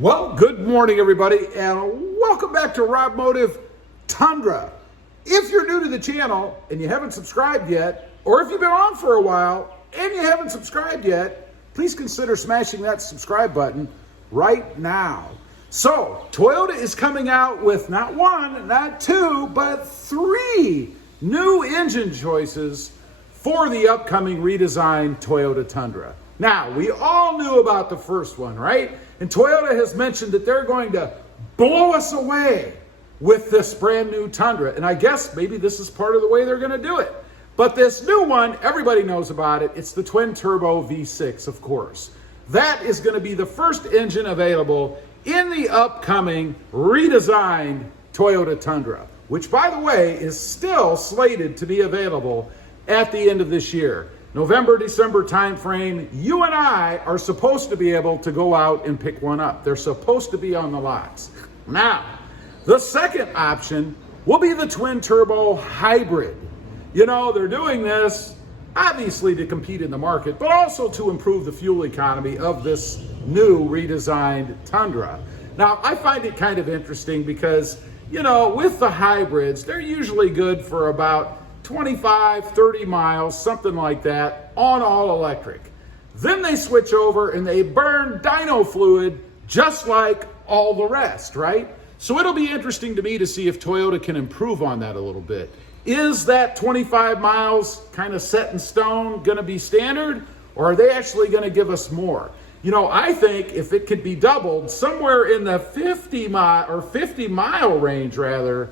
Well, good morning, everybody, and welcome back to Rob Motive Tundra. If you're new to the channel and you haven't subscribed yet, or if you've been on for a while and you haven't subscribed yet, please consider smashing that subscribe button right now. So, Toyota is coming out with not one, not two, but three new engine choices for the upcoming redesigned Toyota Tundra. Now, we all knew about the first one, right? And Toyota has mentioned that they're going to blow us away with this brand new Tundra. And I guess maybe this is part of the way they're going to do it. But this new one, everybody knows about it. It's the twin turbo V6, of course. That is going to be the first engine available in the upcoming redesigned Toyota Tundra, which, by the way, is still slated to be available at the end of this year. November, December timeframe, you and I are supposed to be able to go out and pick one up. They're supposed to be on the lots. Now, the second option will be the twin turbo hybrid. You know, they're doing this obviously to compete in the market, but also to improve the fuel economy of this new redesigned Tundra. Now, I find it kind of interesting because, you know, with the hybrids, they're usually good for about 25, 30 miles, something like that, on all electric. Then they switch over and they burn dyno fluid just like all the rest, right? So it'll be interesting to me to see if Toyota can improve on that a little bit. Is that 25 miles kind of set in stone going to be standard, or are they actually going to give us more? You know, I think if it could be doubled somewhere in the 50 mile range rather,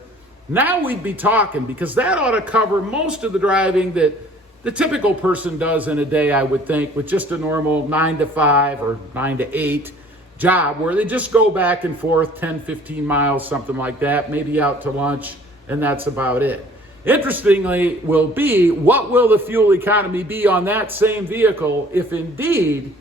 now we'd be talking, because that ought to cover most of the driving that the typical person does in a day, I would think, with just a normal 9 to 5 or 9 to 8 job where they just go back and forth 10, 15 miles, something like that, maybe out to lunch, and that's about it. Interestingly will be, what will the fuel economy be on that same vehicle if indeed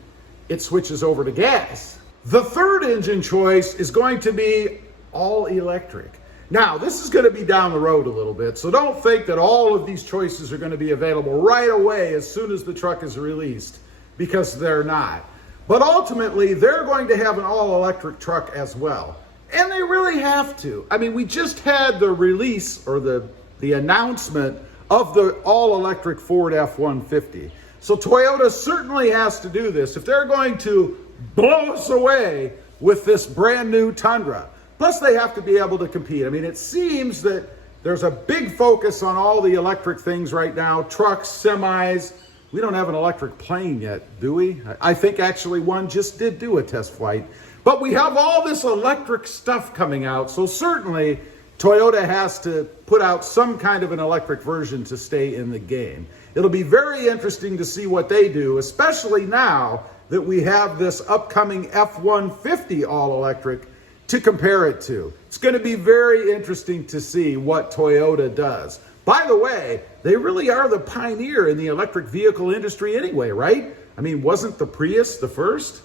it switches over to gas? The third engine choice is going to be all electric. Now, this is going to be down the road a little bit, so don't think that all of these choices are going to be available right away as soon as the truck is released, because they're not. But ultimately, they're going to have an all-electric truck as well. And they really have to. I mean, we just had the release, or the announcement of the all-electric Ford F-150. So Toyota certainly has to do this if they're going to blow us away with this brand new Tundra. Plus, they have to be able to compete. I mean, it seems that there's a big focus on all the electric things right now, trucks, semis. We don't have an electric plane yet, do we? I think actually one just did do a test flight. But we have all this electric stuff coming out, so certainly Toyota has to put out some kind of an electric version to stay in the game. It'll be very interesting to see what they do, especially now that we have this upcoming F-150 all-electric to compare it to. It's going to be very interesting to see what Toyota does. By the way, they really are the pioneer in the electric vehicle industry anyway, right? I mean, wasn't the Prius the first?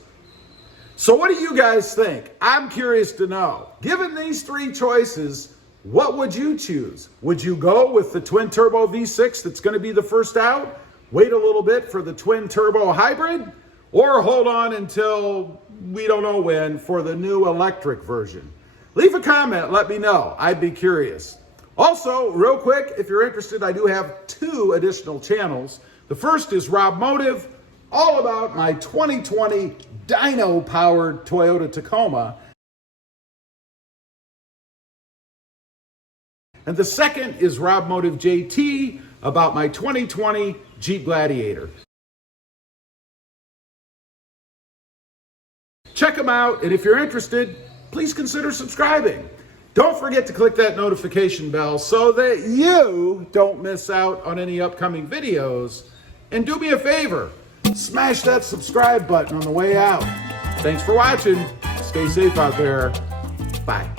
So what do you guys think? I'm curious to know. Given these three choices, what would you choose? Would you go with the twin turbo V6 that's going to be the first out? Wait a little bit for the twin turbo hybrid? Or hold on until we don't know when for the new electric version? Leave a comment, let me know. I'd be curious. Also, real quick, if you're interested, I do have 2 additional channels. The first is Rob Motive, all about my 2020 dyno-powered Toyota Tacoma. And the second is Rob Motive JT, about my 2020 Jeep Gladiator. Check them out, and if you're interested, please consider subscribing. Don't forget to click that notification bell so that you don't miss out on any upcoming videos. And do me a favor, smash that subscribe button on the way out. Thanks for watching. Stay safe out there. Bye.